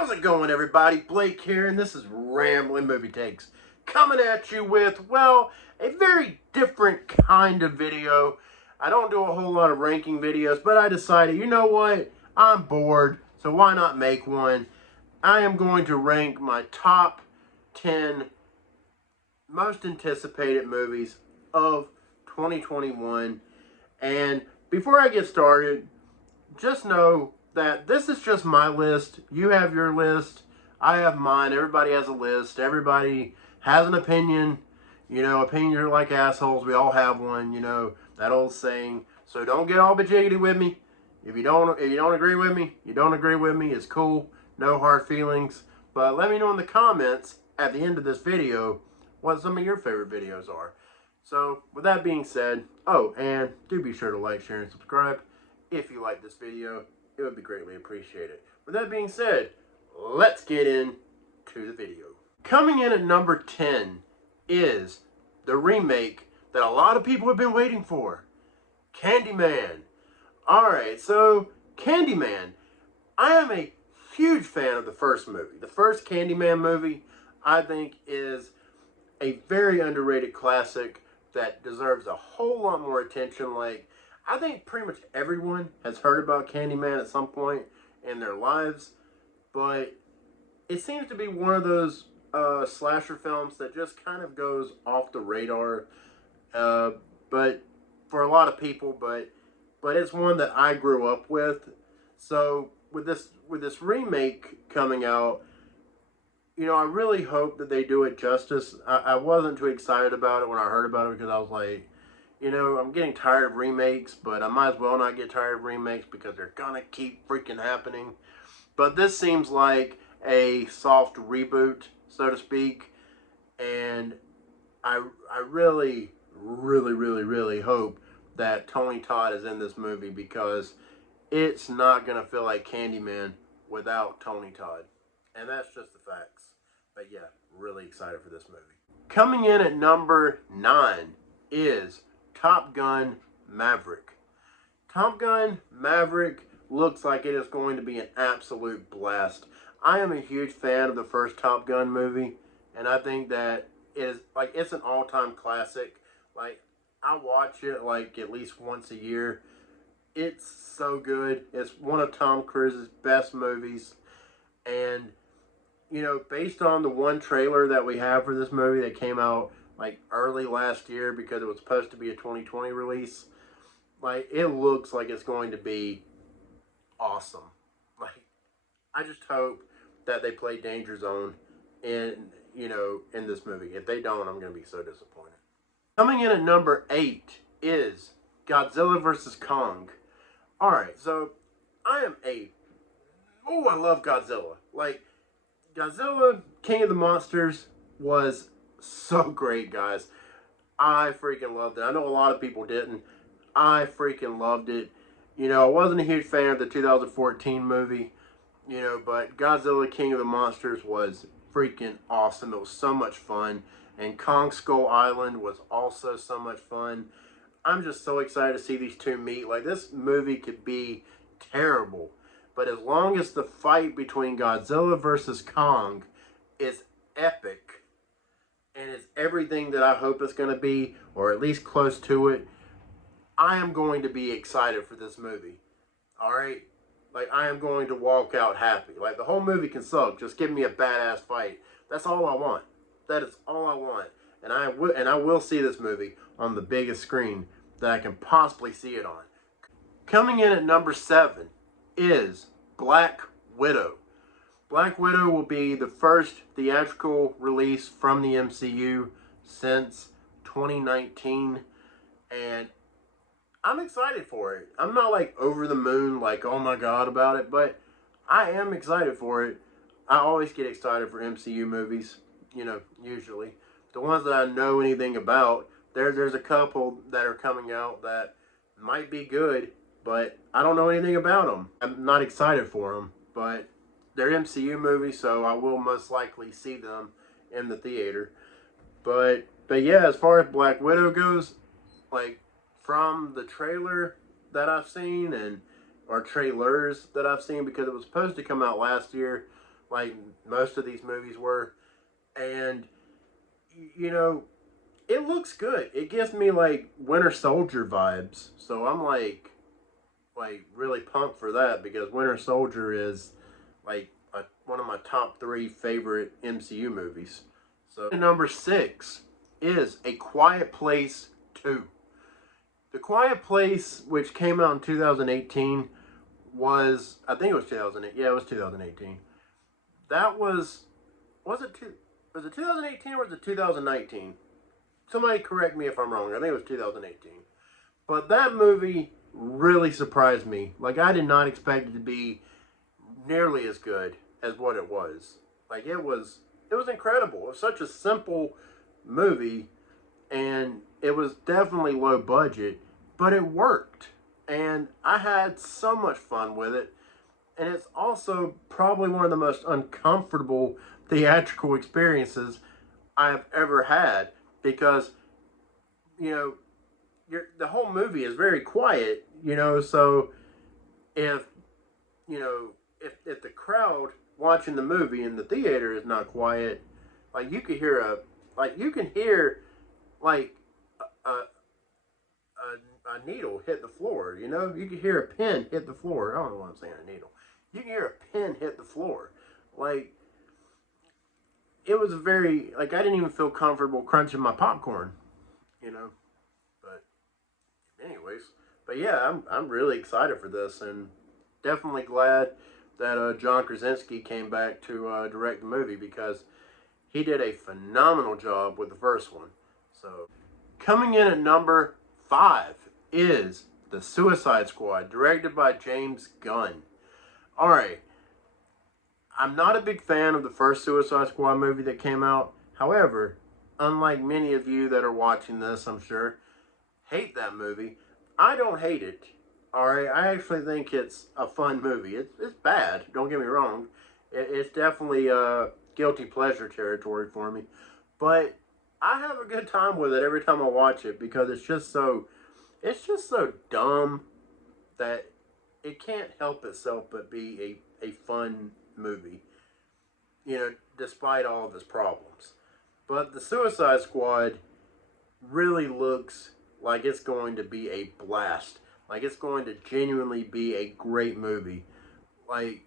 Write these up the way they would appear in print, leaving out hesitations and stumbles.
How's it going, everybody? Blake here, and this is Rambling Movie Takes, coming at you with, well, a very different kind of video. I don't do a whole lot of ranking videos, but I decided, you know what? I'm bored, so why not make one? I am going to rank my top 10 most anticipated movies of 2021. And before I get started, just know that this is just my list. You have your list. I have mine. Everybody has a list. Everybody has an opinion. You know, opinions are like assholes. We all have one. You know, that old saying. So don't get all bajiggity with me. If you don't agree with me, you don't agree with me. It's cool. No hard feelings. But let me know in the comments at the end of this video what some of your favorite videos are. So with that being said, oh, and do be sure to like, share, and subscribe if you like this video. It would be greatly appreciated. With that being said, let's get into the video. Coming in at number 10 is the remake that a lot of people have been waiting for, Candyman. Alright, so Candyman. I am a huge fan of the first movie. The first Candyman movie, I think, is a very underrated classic that deserves a whole lot more attention. Like, I think pretty much everyone has heard about Candyman at some point in their lives, but it seems to be one of those slasher films that just kind of goes off the radar, but for a lot of people, but it's one that I grew up with. So with this remake coming out, you know, I really hope that they do it justice. I wasn't too excited about it when I heard about it because I was like, you know, I'm getting tired of remakes, but I might as well not get tired of remakes because they're gonna keep freaking happening. But this seems like a soft reboot, so to speak, and I really, really hope that Tony Todd is in this movie because it's not gonna feel like Candyman without Tony Todd, and that's just the facts. But yeah, really excited for this movie. Coming in at number 9 is Top Gun Maverick. Top Gun Maverick looks like it is going to be an absolute blast. I am a huge fan of the first Top Gun movie, and I think that it is like it's an all-time classic. Like, I watch it like at least once a year. It's so good. It's one of Tom Cruise's best movies, and you know, based on the one trailer that we have for this movie that came out like early last year because it was supposed to be a 2020 release, like, it looks like it's going to be awesome. Like, I just hope that they play Danger Zone in this movie. If they don't, I'm going to be so disappointed. Coming in at number 8 is Godzilla vs. Kong. Alright, so I love Godzilla. Like, Godzilla, King of the Monsters was so great, guys. I freaking loved it. I know a lot of people didn't. I freaking loved it. You know, I wasn't a huge fan of the 2014 movie, you know, but Godzilla, King of the Monsters was freaking awesome. It was so much fun. And Kong Skull Island was also so much fun. I'm just so excited to see these two meet. Like, this movie could be terrible, but as long as the fight between Godzilla versus Kong is epic and it's everything that I hope it's going to be, or at least close to it, I am going to be excited for this movie. Alright? Like, I am going to walk out happy. Like, the whole movie can suck. Just give me a badass fight. That's all I want. That is all I want. And I will see this movie on the biggest screen that I can possibly see it on. Coming in at number 7 is Black Widow. Black Widow will be the first theatrical release from the MCU since 2019, and I'm excited for it. I'm not like over the moon, like, oh my god about it, but I am excited for it. I always get excited for MCU movies, you know, usually. The ones that I know anything about, there's a couple that are coming out that might be good, but I don't know anything about them. I'm not excited for them, but they're MCU movies, so I will most likely see them in the theater. But yeah, as far as Black Widow goes, like, from the trailer that I've seen, or trailers that I've seen, because it was supposed to come out last year, like most of these movies were. And, you know, it looks good. It gives me like Winter Soldier vibes. So I'm like really pumped for that, because Winter Soldier is like one of my top 3 favorite MCU movies. So number 6 is A Quiet Place 2. The Quiet Place, which came out in 2018, was, I think it was 2008. Yeah, it was 2018. That was it 2018 or was it 2019? Somebody correct me if I'm wrong. I think it was 2018. But that movie really surprised me. Like, I did not expect it to be nearly as good as what it was. Like, it was incredible. It was such a simple movie, and it was definitely low budget, but it worked. And I had so much fun with it. And it's also probably one of the most uncomfortable theatrical experiences I've ever had, because, you know, the whole movie is very quiet, you know, so if, you know, if the crowd watching the movie in the theater is not quiet, like you can hear like a needle hit the floor, you know? You can hear a pin hit the floor. I don't know why I'm saying a needle. You can hear a pin hit the floor. Like, it was very, like, I didn't even feel comfortable crunching my popcorn, you know? But anyways, but yeah, I'm really excited for this, and definitely glad that John Krasinski came back to direct the movie, because he did a phenomenal job with the first one. So, coming in at number 5 is The Suicide Squad, directed by James Gunn. Alright, I'm not a big fan of the first Suicide Squad movie that came out. However, unlike many of you that are watching this, I'm sure, hate that movie, I don't hate it. Alright, I actually think it's a fun movie. It's bad, don't get me wrong. It's definitely guilty pleasure territory for me. But I have a good time with it every time I watch it, because it's just so dumb that it can't help itself but be a fun movie, you know, despite all of its problems. But the Suicide Squad really looks like it's going to be a blast. Like, it's going to genuinely be a great movie. Like,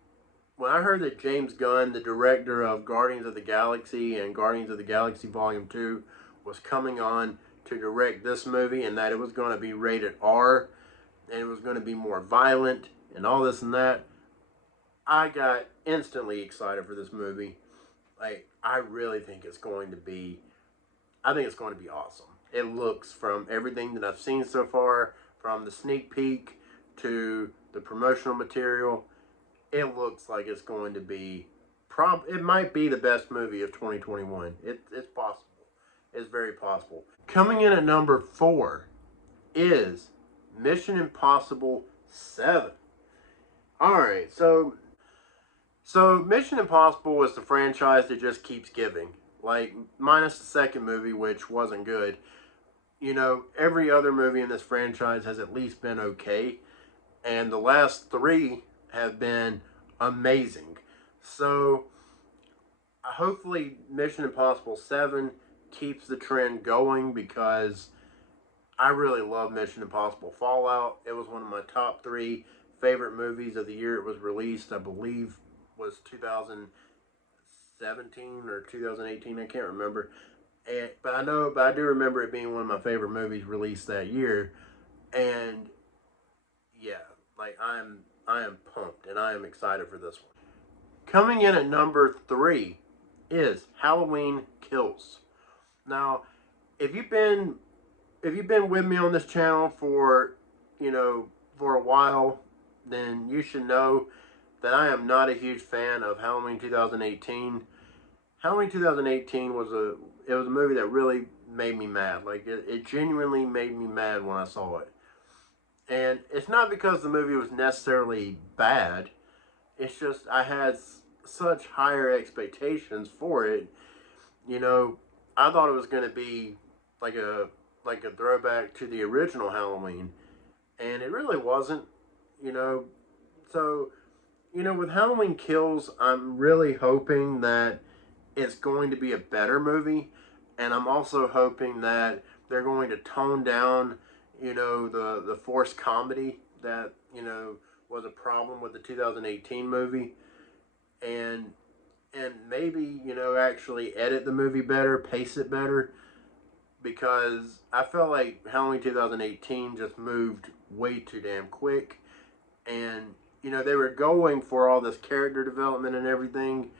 when I heard that James Gunn, the director of Guardians of the Galaxy and Guardians of the Galaxy Volume 2, was coming on to direct this movie, and that it was going to be rated R, and it was going to be more violent, and all this and that, I got instantly excited for this movie. Like, I really think it's going to be, I think it's going to be awesome. It looks, from everything that I've seen so far, from the sneak peek to the promotional material, it looks like it's going to be, it might be the best movie of 2021. It's possible. It's very possible. Coming in at number 4 is Mission Impossible 7. Alright, so Mission Impossible is the franchise that just keeps giving. Like, minus the second movie, which wasn't good. You know, every other movie in this franchise has at least been okay. And the last 3 have been amazing. So, hopefully Mission Impossible 7 keeps the trend going, because I really love Mission Impossible Fallout. It was one of my top 3 favorite movies of the year it was released. I believe was 2017 or 2018. I can't remember. But I do remember it being one of my favorite movies released that year. And yeah, like I am pumped, and I am excited for this one. Coming in at number 3 is Halloween Kills. Now, if you've been with me on this channel for, you know, for a while, then you should know that I am not a huge fan of Halloween 2018. Halloween 2018 was a movie that really made me mad. Like, it genuinely made me mad when I saw it. And it's not because the movie was necessarily bad. It's just I had such higher expectations for it. You know, I thought it was going to be like a throwback to the original Halloween, and it really wasn't. You know, so with Halloween Kills, I'm really hoping that it's going to be a better movie, and I'm also hoping that they're going to tone down, the forced comedy that was a problem with the 2018 movie, and maybe actually edit the movie better, pace it better, because I felt like Halloween 2018 just moved way too damn quick, and they were going for all this character development and everything,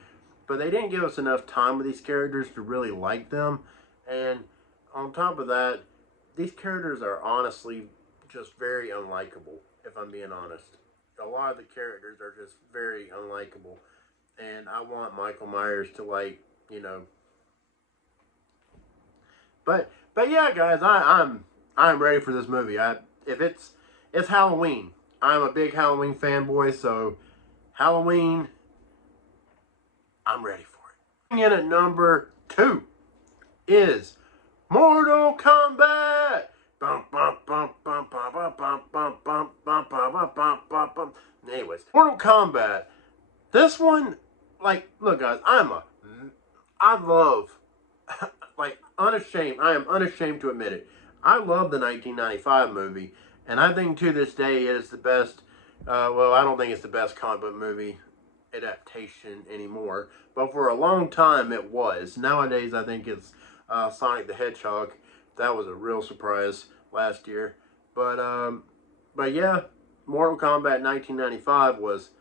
but they didn't give us enough time with these characters to really like them. And on top of that, these characters are honestly just very unlikable, if I'm being honest. A lot of the characters are just very unlikable. And I want Michael Myers to but yeah, guys, I'm ready for this movie. If it's Halloween. I'm a big Halloween fanboy, so Halloween, I'm ready for it. Coming in at number 2 is Mortal Kombat. Anyways, Mortal Kombat. This one, look, guys, I love, unashamed. I am unashamed to admit it. I love the 1995 movie, and I think to this day it is the best. Well, I don't think it's the best comic book movie adaptation anymore, but for a long time it was. Nowadays, I think it's Sonic the Hedgehog. That was a real surprise last year, but yeah, Mortal Kombat 1995 was,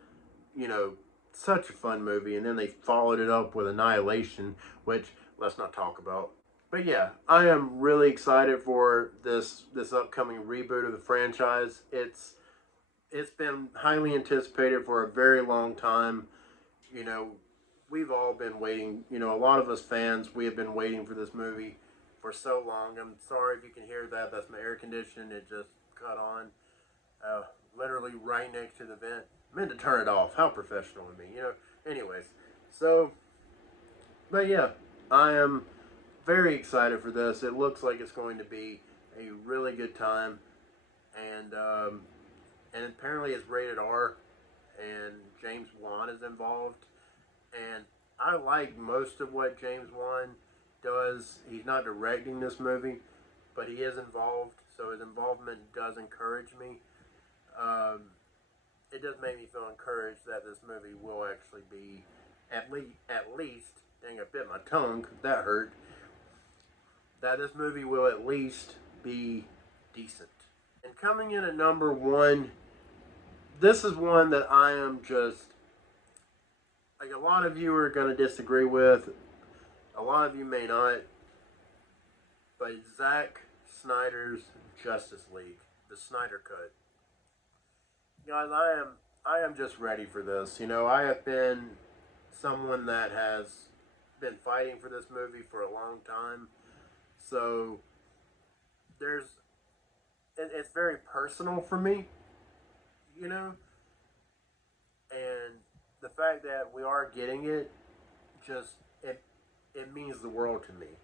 such a fun movie, and then they followed it up with Annihilation, which let's not talk about. But yeah, I am really excited for this upcoming reboot of the franchise. It's been highly anticipated for a very long time. You know, we've all been waiting. A lot of us fans, we have been waiting for this movie for so long. I'm sorry if you can hear that. That's my air conditioning. It just cut on, literally right next to the vent. I meant to turn it off. How professional of me, Anyways, but yeah, I am very excited for this. It looks like it's going to be a really good time, and apparently it's rated R, and James Wan is involved, and I like most of what James Wan does. He's not directing this movie, but he is involved, so his involvement does encourage me. It does make me feel encouraged that this movie will actually be at least, dang, I bit my tongue, that hurt, that this movie will at least be decent. And coming in at number 1, this is one that I am just, a lot of you are going to disagree with, a lot of you may not, but Zack Snyder's Justice League, the Snyder Cut. Guys, I am just ready for this. I have been someone that has been fighting for this movie for a long time. So it's very personal for me, and the fact that we are getting it, it means the world to me.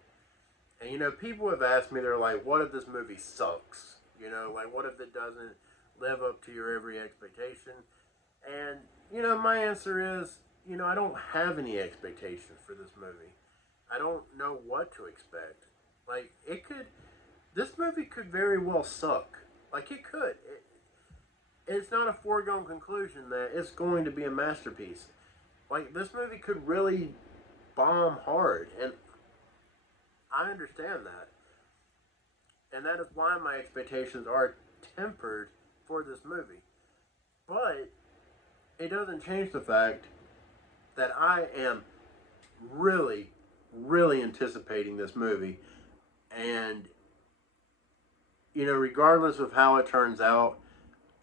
And people have asked me, they're like, what if this movie sucks? What if it doesn't live up to your every expectation? And my answer is, I don't have any expectations for this movie. I don't know what to expect. This movie could very well suck. It could. It's not a foregone conclusion that it's going to be a masterpiece. This movie could really bomb hard, and I understand that. And that is why my expectations are tempered for this movie. But it doesn't change the fact that I am really, really anticipating this movie. And, regardless of how it turns out,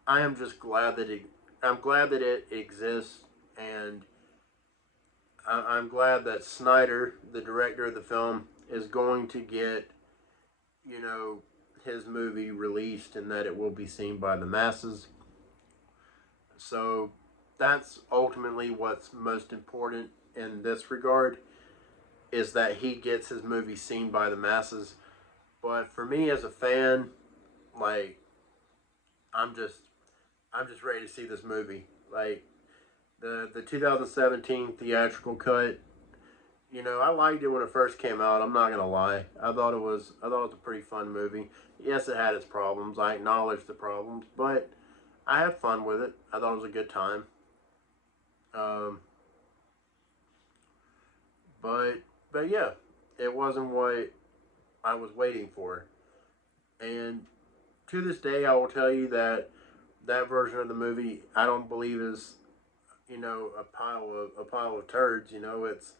I am just glad that it exists, and I'm glad that Snyder, the director of the film, is going to get, his movie released, and that it will be seen by the masses. So that's ultimately what's most important in this regard, is that he gets his movie seen by the masses. But for me as a fan, I'm just ready to see this movie. The 2017 theatrical cut. You know, I liked it when it first came out. I'm not gonna lie. I thought it was a pretty fun movie. Yes, it had its problems. I acknowledge the problems, but I had fun with it. I thought it was a good time. Um, but but yeah, it wasn't what I was waiting for. And to this day, I will tell you that that version of the movie I don't believe is, you know, a pile of turds. You know, it's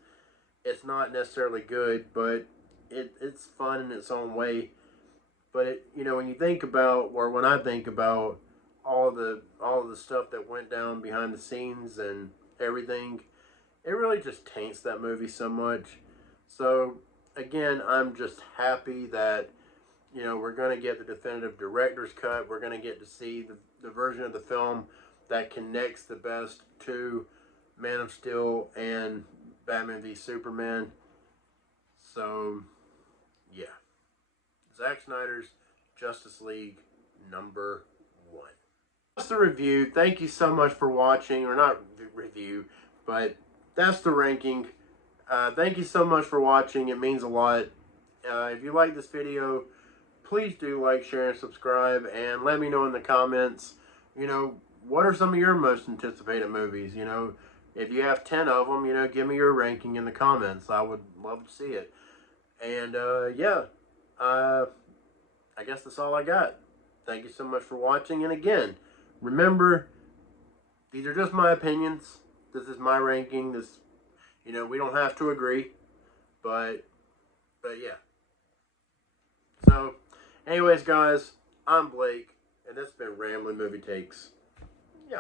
not necessarily good, but it's fun in its own way. But you know, when you think about, or when I think about all of the stuff that went down behind the scenes and everything, it really just taints that movie so much. So again, I'm just happy that, you know, we're going to get the definitive director's cut. We're going to get to see the version of the film that connects the best to Man of Steel and Batman v Superman. So, yeah. Zack Snyder's Justice League #1. That's the review. Thank you so much for watching, or not review, but that's the ranking. Thank you so much for watching. It means a lot. If you like this video, please do like, share, and subscribe, and let me know in the comments, you know, what are some of your most anticipated movies? You know, if you have 10 of them, you know, give me your ranking in the comments. I would love to see it. And, yeah, I guess that's all I got. Thank you so much for watching, and again, remember, these are just my opinions. This is my ranking. This, you know, we don't have to agree, but yeah. So, anyways, guys, I'm Blake, and this has been Rambling Movie Takes. Yeah.